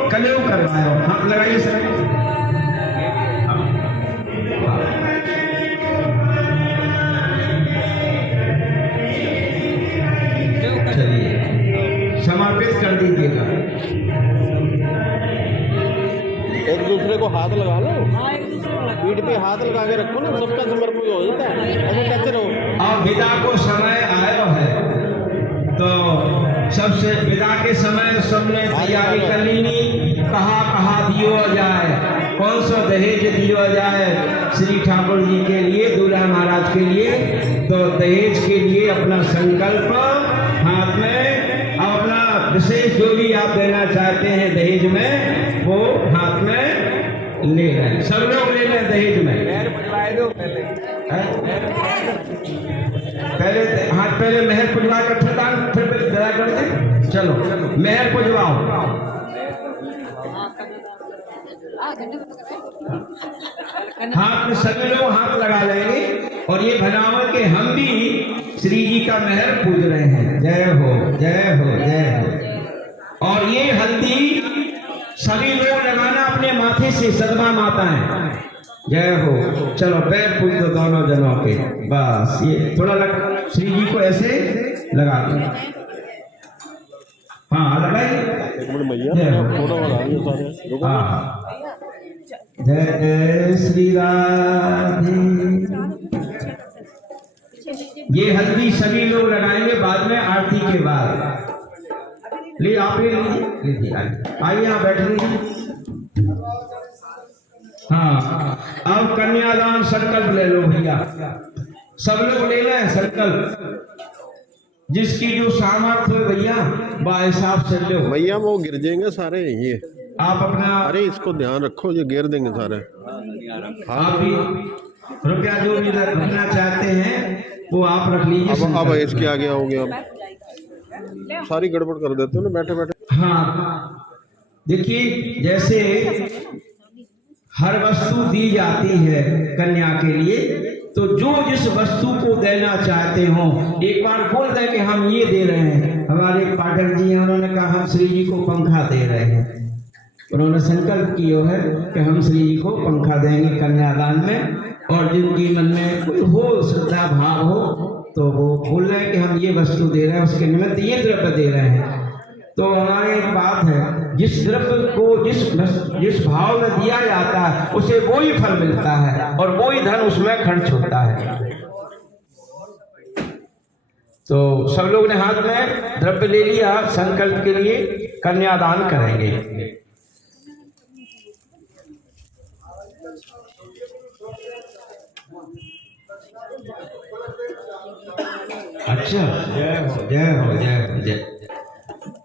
कलेव करवाया। हाथ लगाइए सर। चलिए समर्पित कर दीजिएगा। एक दूसरे को हाथ लगा लो, पीठ पे हाथ लगा के रखो ना, सबका समर्पण हो जाता है। ऐसे कहते रहो। अब विदा को समय आया है तो सबसे विदा के समय सबने तैयारी कर ली। कहाँ दियो जाए, कौन सा दहेज दियो जाए श्री ठाकुर जी के लिए, दूल्हा महाराज के लिए। तो दहेज के लिए अपना संकल्प हाथ में, अपना विशेष जो भी आप देना चाहते हैं दहेज में वो हाथ में ले लें। सब लोग ले लें दहेज में। पहले हाथ, पहले महल हाथ में सभी लोग हाथ लगा लेंगे और ये भनावर के हम भी श्री जी का महल पूज रहे हैं। जय हो जय हो जय हो। और ये हल्दी सभी लोग लगाना अपने माथे से, सदमा माताएं। जय हो। चलो पैर पूज दो दोनों जनों के, बस ये थोड़ा श्री जी को ऐसे लगा दो। हाँ लगाइए। एक मिनट भैया फोटो बना दिए सारे, रुको। हाँ जय श्री राधे। ये हल्दी सभी लोग लगाएंगे बाद में, आरती के बाद। ले आप ये लीजिए, आइए यहाँ बैठ लीजिए। हाँ अब कन्यादान संकल्प ले लो भैया, सब लोग ले लें संकल्प। जिसकी जो सामर्थ्य हो भैया बा हिसाब से लो। भैया वो गिर जाएंगे सारे ये, आप अपना, अरे इसको ध्यान रखो, ये गिर देंगे सारे। आप भी रुपया जो भी रखना चाहते हैं वो आप रख लीजिए। अब इसके आगे आओगे, अब सारी गड़बड़ कर देते हो ना बैठे बैठे। हाँ देखिए, जैसे हर वस्तु दी जाती है कन्या के लिए, तो जो जिस वस्तु को देना चाहते हो एक बार बोल दें कि हम ये दे रहे हैं। हमारे पाठक जी हैं, उन्होंने कहा हम श्री जी को पंखा दे रहे हैं। उन्होंने संकल्प किया है कि हम श्री जी को पंखा देंगे कन्यादान में। और जिनकी मन में कोई हो श्रद्धा भाव हो तो वो बोल रहे हैं कि हम ये वस्तु दे रहे हैं, उसके निमित्त ये द्रव्य दे रहे हैं। तो हमारी एक बात है, जिस द्रव्य को जिस भाव में दिया जाता है उसे वो ही फल मिलता है और वो ही धन उसमें खर्च होता है। तो सब लोग ने हाथ में द्रव्य ले लिया, संकल्प के लिए कन्यादान करेंगे। अच्छा जय हो जय हो जय हो जय।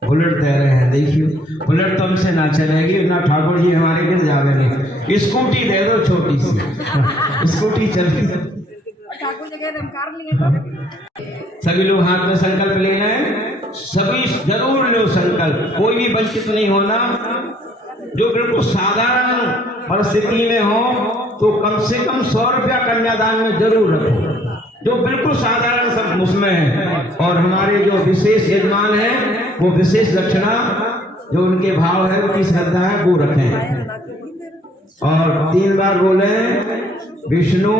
बुलेट दे रहे हैं, देखिए बुलेट तो हमसे ना चलेगी ना, ठाकुर जी हमारे गिर जाएंगे। स्कूटी दे दो छोटी सी, स्कूटी चलेगी। सभी लोग हाथ में संकल्प लेना है, सभी जरूर लो संकल्प, कोई भी वंचित नहीं होना। जो बिल्कुल साधारण परिस्थिति में हो तो कम से कम 100 रुपया कन्यादान में जरूर रखो, जो बिल्कुल साधारण सब उसमें है। और हमारे जो विशेष यजमान है वो विशेष दक्षिणा जो उनके भाव है, उनकी श्रद्धा है, वो रखें। और 3 बार बोले विष्णु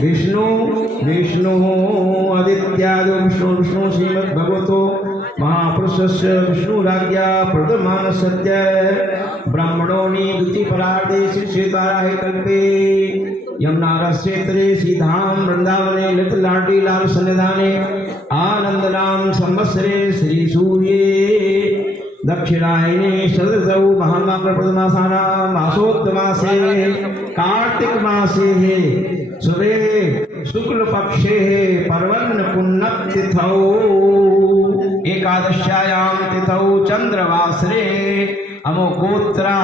विष्णु विष्णु आदित्यादि विष्णु विष्णु श्रीमद् भगवतो महापुरुषस्य विष्णुराज्ञा प्रथमान सत्य ब्राह्मणोनि द्वितीय परार्धे श्री श्वेताराहे कल्पे यमुना क्षेत्रे श्रीधाम वृंदावने ललित लाडी लाल सन्निधाने आनंद नाम संवत्सरे श्री सूर्ये दक्षिणायने शरदौ महामाघ प्रथमासाना मासोत्तमासे कार्तिक मासे सुबे शुक्ल पक्षे पर्वन्न पुण्य तिथौ एकादश्यायां तिथौ चंद्रवासरे अमुकोत्तरा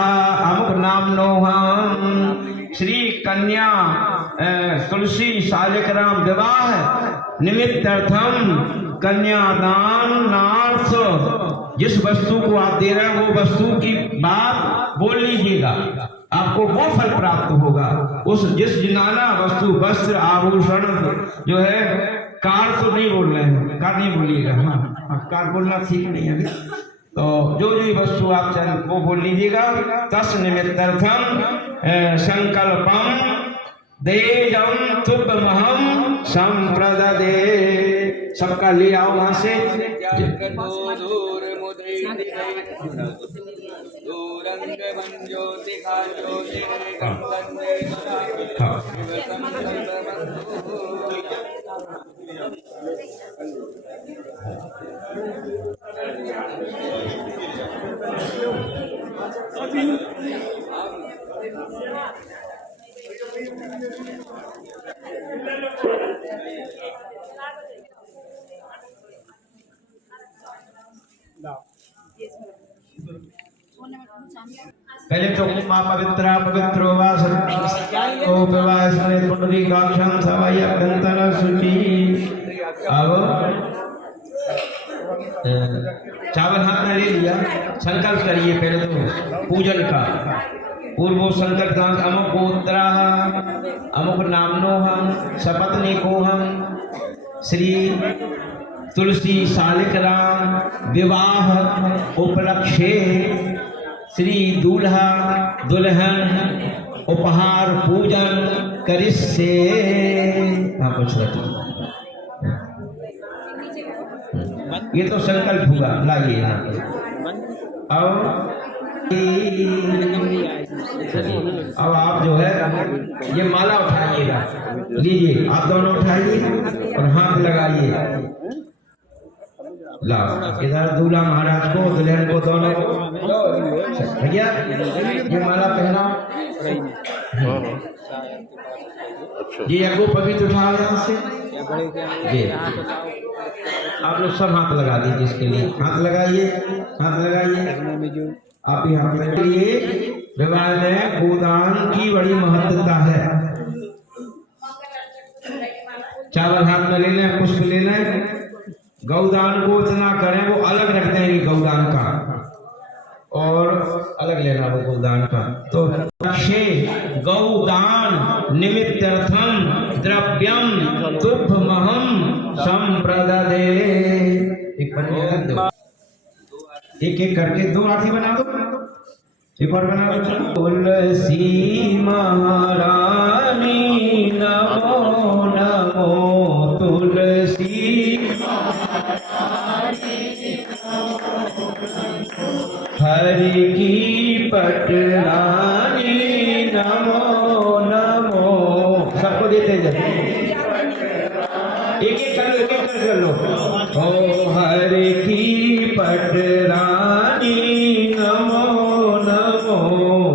अमुक नामनोहम श्री कन्या तुलसी सालिग्राम विवाह निमित्तार्थम कन्यादान नार्थ। जिस वस्तु को आप दे रहे हैं वो वस्तु की बात बोल लीजिएगा, आपको वो फल प्राप्त होगा। उस जिस नाना वस्तु वस्त्र आभूषण जो है, कार तो नहीं बोल रहे हैं, कार नहीं बोलिएगा। हाँ कार बोलना ठीक नहीं है। तो जो जो वस्तु आप चाहें वो बोल लीजिएगा। तस् निमित्तार्थम संकल्पम देजम तुभमहम संप्रददे। सबका ले आओ वहां से। पहले तो मां पवित्रा पवित्रो वा सत्तो विवाह स्मृत पुंडरी काक्षम सवाय अभ्यंतर शुचि। अब चावल हाथ में ले लिया, संकल्प करिए पहले तो पूजन का। पूर्वो संकल्पांक अमुक गोत्रा अमुक नामनोहम सपत्नीकोहम श्री तुलसी सालिकराम विवाह उपलक्ष्ये श्री दूल्हा दुल्हन उपहार पूजन करिष्ये। हाँ कुछ ये तो संकल्प हुआ। लाइए अब आप जो है ये माला उठाइएगा, लीजिए आप दोनों उठाइए और हाथ लगाइए। लाओ इधर दूल्हा महाराज को दुल्हन को दोनों भैया ये माला पहना। ये अगो पवित्र उठाओ यहाँ से। ये आप लोग सब हाथ लगा दीजिए, इसके लिए हाथ लगाइए, हाथ लगाइए। आप ही हाथ लगाइए। विवाह में गोदान की बड़ी महत्वता है। चावल हाथ में ले लें, पुष्प ले लें। गौदान को इतना करें, वो अलग रख देंगे गौदान का और अलग लेना वो गौदान का। तो रक्षे गौदान निमित्तर्थम द्रव्यम तुभ्यमहम संप्रददे। एक एक करके दो आरती बना दो, एक और बना दो। तुलसी महारानी नमो नमो, तुलसी हरि की पटरानी नमो नमो। सबको देते जाए, एक एक कर लो, एक एक कर लो। ओ हरि की पटरानी नमो नमो,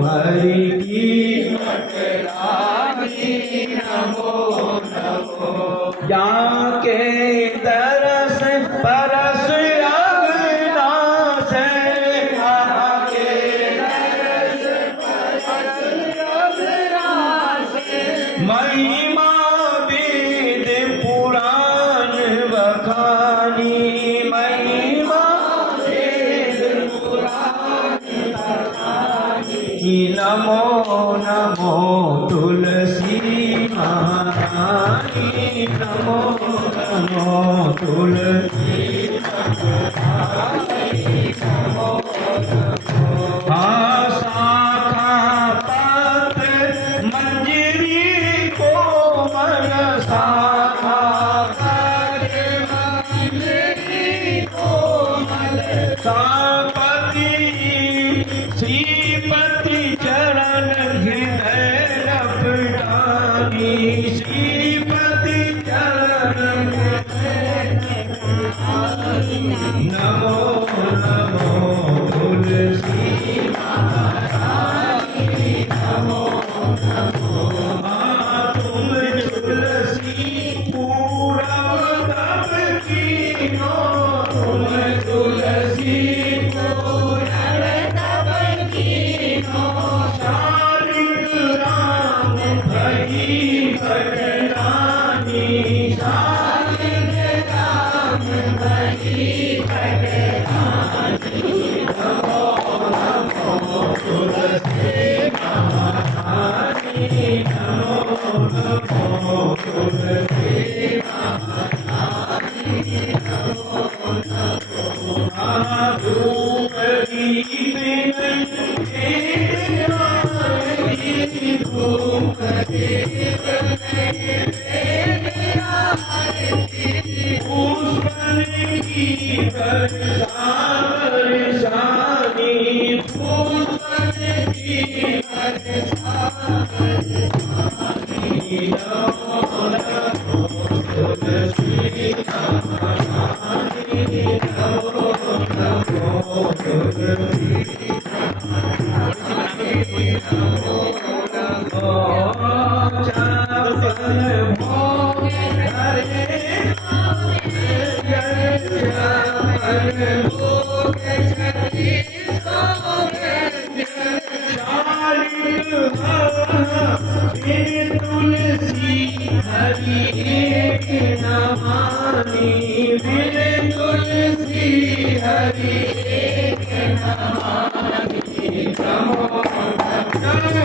हरि की पटरानी नमो नमो। जाके तरस परस अविनाश आके तरस परस अविनाश, महिमा वेद पुराण बखानी, महिमा वेद पुराण बखानी। नमो नमो तुलसी महारानी नमो नमो, तुलसी हाँ शाखा पत्र मंजरी कोमल, शाखा पत्र मंजरी कोमल। सापति श्रीपति चरण हृदय लपटानी, श्रीपति चरण नमो नमो तुलसी महारानी नमो नमो। तुम तुलसी पूरब तप कीनो, तुम तुलसी पूरब तप कीनो। शालिक राम भई पटरानी, शालिक राम भई पटरानी। नमो नमो तुलसी महारानी नमो नमो, तुलसी महारानी नमो नमो। धूप दीप धूप दीप पुष्पन की बरसानी, पुष्पन की बरसानी। नमो नमो तुलसी महारानी नमो नमो, तुलसी तुलसी हरि एक नमामि, तुलसी हरि एक नमामि। नमो नमः।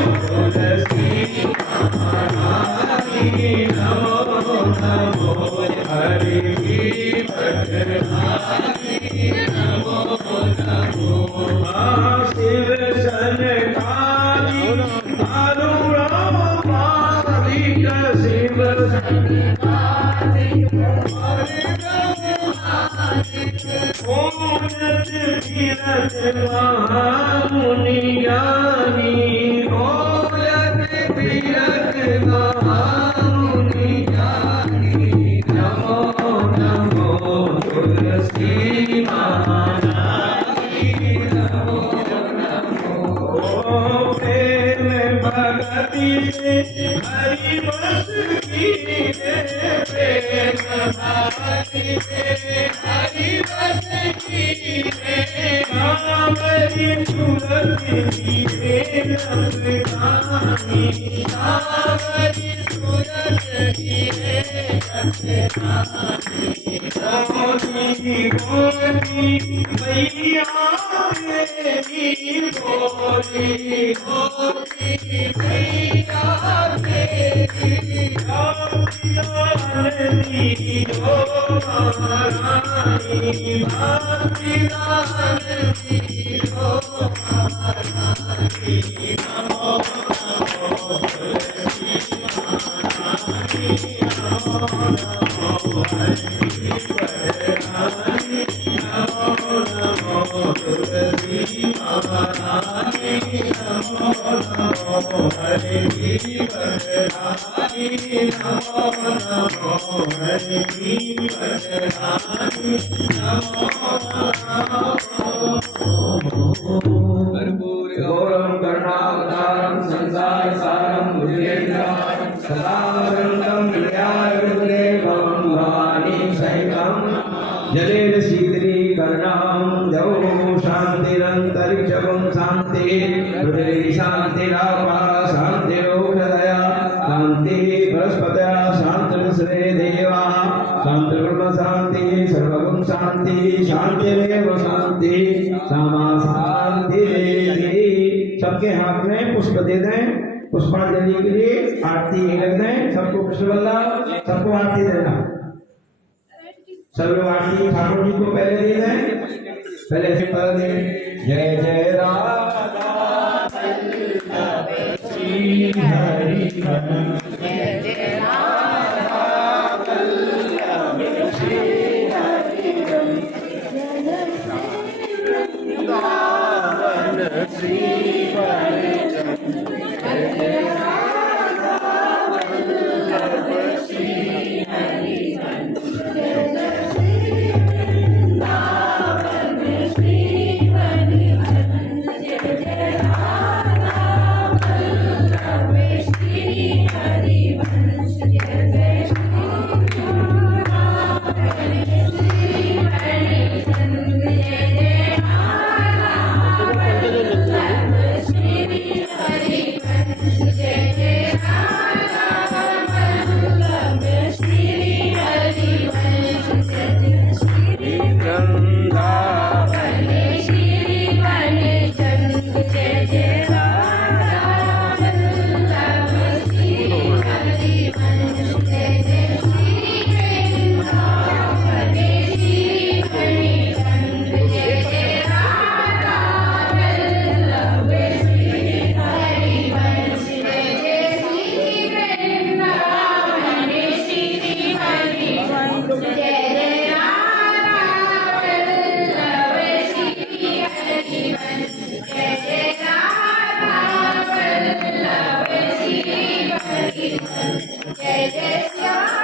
शिव सनकादि अरुणादिक शिव ओजत तीरथ महामुनि ज्ञानी ओजत तीरथ महामुनि ज्ञानी नमो नमो तुलसी महारानी नमो नमो प्रेम भगति से हरि बस की प्रेम भगति से हरि बस की कांवरी सूरत की रंगदानी कांवरी सूरत की रंगदानी गोरी मैया मेरी गोरी गोरी मैया मेरी आरती ओ महारानी आरती ओ महारानी नमो नमो तुलसी महारानी नमो नमो हरि वरदानी नमो नमो तुलसी महारानी नमो नमो हरि वरदानी नमो नमो हरि वरदानी नमो नमो गौरं करुणावतारं संसारसारं भुजगेन्द्रं सदा वरदं विद्यारूपदेवं भवानी सहितं जलेन शीतलीकरणां जौ शान्तिरन्तरिक्षं शान्तिः हृदये शान्तिरापा शान्तिरोषधया शान्तिः बृहस्पतया शान्तिर्श्रे देवाः शान्तिर्ब्रह्म शान्तिः सर्वगं शान्तिः शान्तिरेव शान्तिः सामा शान्तिरेव। सबके हाथ में पुष्प दे दें, पुष्पांजलि के लिए आरती लग दें। सबको पुष्पवल्ला, सबको आरती देना। सब लोग आरती ठाकुर जी को पहले दे दें, पहले से पढ़ दें। जय जय राधा वल्लभ श्री हरि जय जय राधा वल्लभ श्री हरि वृंदावन श्री हरि जय जय राधा वल्लभ श्री हरि जय जय श्याम